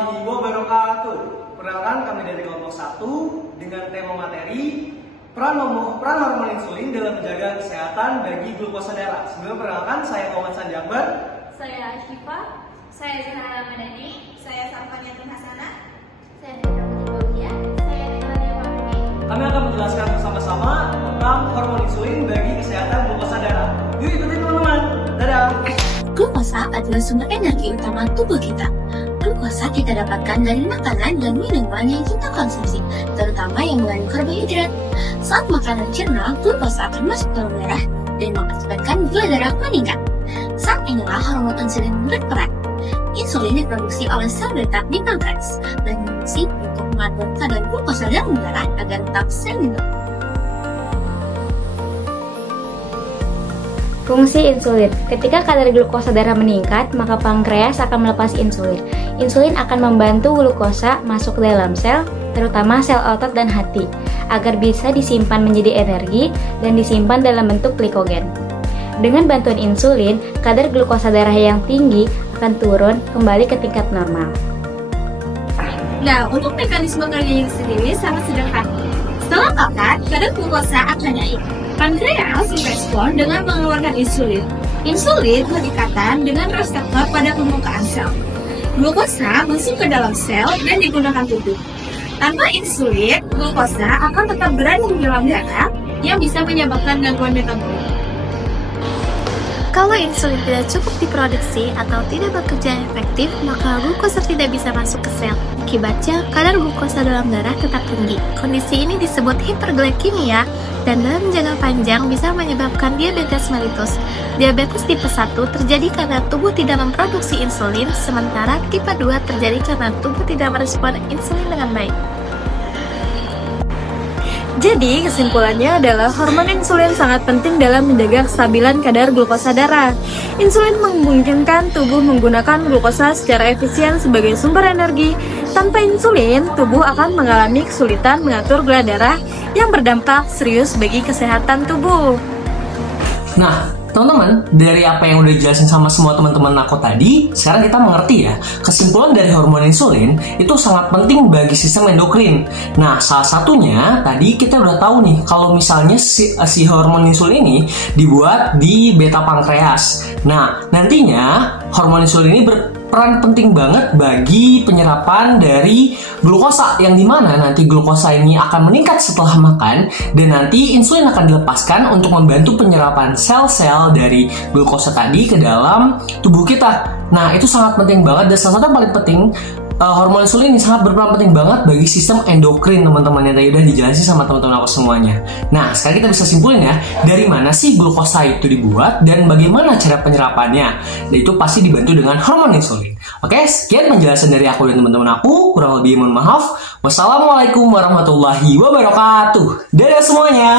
warahmatullahi wabarakatuh. Perkenalkan, kami dari kelompok 1 dengan tema materi peran hormon insulin dalam menjaga kesehatan bagi glukosa darah. Sebelum perkenalkan, saya Muhammad Sandi Akbar. Saya Ashifa. Saya Zahra Ramadhani. Saya Sarfaniatun Hasanah. Saya Dina Putri. Saya Dina Wahmi. Kami akan menjelaskan bersama-sama tentang hormon insulin bagi kesehatan glukosa darah. Yuk ikutin teman-teman. Dadah. Glukosa adalah sumber energi utama tubuh kita. Glukosa kita dapatkan dari makanan dan minuman yang kita konsumsi, terutama yang mengandung karbohidrat. Saat makanan dicerna, glukosa akan masuk dalam darah dan mengakibatkan gula darah meningkat. Saat inilah hormon insulin berperan. Insulin diproduksi oleh sel beta di pankreas dan berfungsi untuk mengatur kadar glukosa dalam darah agar tetap seimbang. Fungsi insulin. Ketika kadar glukosa darah meningkat, maka pankreas akan melepas insulin. Insulin akan membantu glukosa masuk ke dalam sel, terutama sel otot dan hati, agar bisa disimpan menjadi energi dan disimpan dalam bentuk glikogen. Dengan bantuan insulin, kadar glukosa darah yang tinggi akan turun kembali ke tingkat normal. Nah, untuk mekanisme kerjanya sendiri sangat sederhana. Setelah makan, kadar glukosa akan naik. Pankreas merespon dengan mengeluarkan insulin. Insulin berdekatan dengan reseptor pada permukaan sel. Glukosa masuk ke dalam sel dan digunakan tubuh. Tanpa insulin, glukosa akan tetap berada di dalam darah yang bisa menyebabkan gangguan metabolik. Kalau insulin tidak cukup diproduksi atau tidak bekerja efektif, maka glukosa tidak bisa masuk ke sel. Akibatnya, kadar glukosa dalam darah tetap tinggi. Kondisi ini disebut hiperglikemia dan dalam jangka panjang bisa menyebabkan diabetes mellitus. Diabetes tipe 1 terjadi karena tubuh tidak memproduksi insulin, sementara tipe 2 terjadi karena tubuh tidak merespon insulin dengan baik. Jadi, kesimpulannya adalah hormon insulin sangat penting dalam menjaga kestabilan kadar glukosa darah. Insulin memungkinkan tubuh menggunakan glukosa secara efisien sebagai sumber energi. Tanpa insulin, tubuh akan mengalami kesulitan mengatur gula darah yang berdampak serius bagi kesehatan tubuh. Nah, teman-teman, dari apa yang udah dijelasin sama semua teman-teman aku tadi, sekarang kita mengerti ya, kesimpulan dari hormon insulin itu sangat penting bagi sistem endokrin. Nah, salah satunya tadi kita udah tahu nih, kalau misalnya si hormon insulin ini dibuat di beta pankreas. Nah, nantinya hormon insulin ini berperan penting banget bagi penyerapan dari glukosa, yang dimana nanti glukosa ini akan meningkat setelah makan, dan nanti insulin akan dilepaskan untuk membantu penyerapan sel-sel dari glukosa tadi ke dalam tubuh kita. Nah, itu sangat penting banget, dan salah satu yang paling penting, hormon insulin ini sangat berperan penting banget bagi sistem endokrin, teman-teman, yang tadi udah dijelasin sama teman-teman aku semuanya. Nah, sekarang kita bisa simpulin ya, dari mana sih glukosa itu dibuat dan bagaimana cara penyerapannya. Dan itu pasti dibantu dengan hormon insulin. Oke, sekian penjelasan dari aku dan teman-teman aku. Kurang lebih mohon maaf. Wassalamualaikum warahmatullahi wabarakatuh. Dadah semuanya.